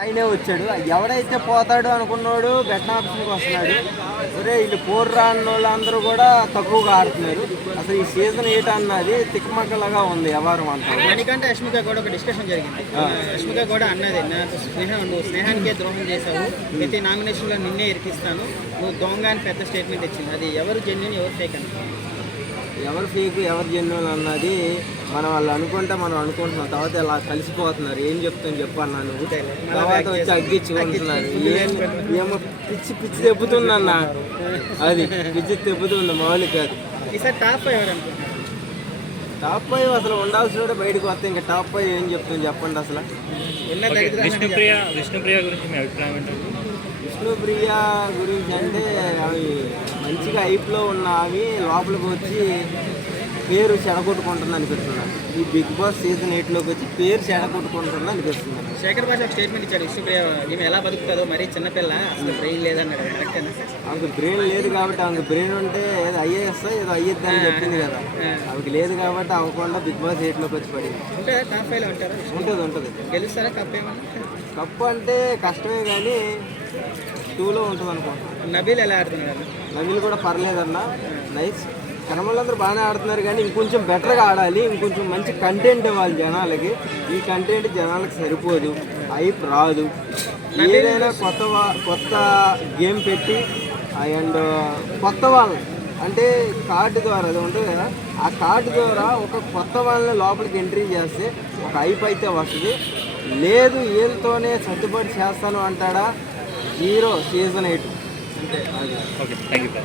ఆయనే వచ్చాడు. ఎవడైతే పోతాడు అనుకున్నాడు బెట్ ఆప్షన్కి వస్తున్నాడు. ఒరే వీళ్ళు పోర్రా అన్న వాళ్ళందరూ కూడా తక్కువగా ఆడుతున్నారు. అసలు ఈ సీజన్ అన్నది తిక్కమక్కలాగా ఉంది వ్యవహారం అంతా. దానికంటే అశ్మిక కూడా ఒక డిస్కషన్ జరిగింది. అశ్మిక కూడా అన్నది, నాకు నువ్వు స్నేహానికే ద్రోహం చేశావు, ప్రతి నామినేషన్లో నిన్నే ఇరికిస్తాను, నువ్వు దొంగ అని పెద్ద స్టేట్మెంట్ ఇచ్చింది. అది ఎవరు జెన్యున్ ఎవరు ఫేక్ అని, ఎవరు ఫేక్ ఎవరు జెన్యున్ అన్నది మనం వాళ్ళు మనం అనుకుంటున్నాం. తర్వాత ఇలా కలిసిపోతున్నారు. ఏం చెప్తాను చెప్పన్నా నువ్వు, తర్వాత వచ్చి అగ్గించుకుంటున్నారు. ఏమో పిచ్చి పిచ్చి తెప్పుతుందన్న, అది పిచ్చి తెప్పుతుంది మామూలు కాదు. ఈసారి టాప్ 5 ఎవరు అనుకుంటున్నారు? టాప్ 5 అసలు ఉండాల్సిన బయటకు వస్తే ఇంకా టాప్ 5 ఏం చెప్తాను చెప్పండి. అసలు విష్ణుప్రియ గురించి మీ అభిప్రాయం ఏంటంటే? విష్ణుప్రియ గురించి అంటే అవి మంచిగా హైప్లో ఉన్న అవి లోపలికి వచ్చి పేరు చెడగొట్టుకుంటుంది అనిపిస్తుంది. ఈ బిగ్ బాస్ సీజన్ 8లోకి వచ్చి పేరు చెడగొట్టుకుంటుంది అనిపిస్తుంది. శేఖర్ భాష స్టేట్మెంట్ ఇచ్చాడు, విష్ణుప్రియ ఈమె ఎలా బతుకుతుందో, మరీ చిన్నపిల్ల, అసలు బ్రెయిన్ లేదన్నాడు. ఆమెకు బ్రెయిన్ లేదు కాబట్టి, ఆమెకు బ్రెయిన్ ఉంటే ఏదో ఐఏఎస్ ఏదో అయ్యిద్ది అని చెప్పింది కదా. ఆమెకు లేదు కాబట్టి అవ్వకుండా బిగ్ బాస్ 8లోకి వచ్చి పడింది. అంటే టాప్ 5లో ఉంటారా? ఉంటుంది. గెలుస్తారా కప్? ఏమన్నా కప్పు అంటే కష్టమే కానీ 2లో ఉంటుంది అనుకుంటున్నాను. నబీల్ ఎలా ఆడుతున్నాడు? నబీల్ కూడా పర్లేదన్న, నైస్. కనమలందరూ బాగానే ఆడుతున్నారు కానీ ఇంకొంచెం బెటర్గా ఆడాలి. ఇంకొంచెం మంచి కంటెంట్ ఇవ్వాలి జనాలకి. ఈ కంటెంట్ జనాలకు సరిపోదు, హైప్ రాదు. ఏదైనా కొత్త గేమ్ పెట్టి అండ్ కొత్త వాళ్ళని అంటే కార్డు ద్వారా అది ఉంటుంది కదా, ఆ కార్డు ద్వారా ఒక కొత్త వాళ్ళని లోపలికి ఎంట్రీ చేస్తే ఒక హైప్ అయితే వస్తుంది. లేదు వీళ్ళతోనే సర్దుబాటు చేస్తాను అంటాడా, 0 సీజన్ 8 అంటే అది. Okay, thank you.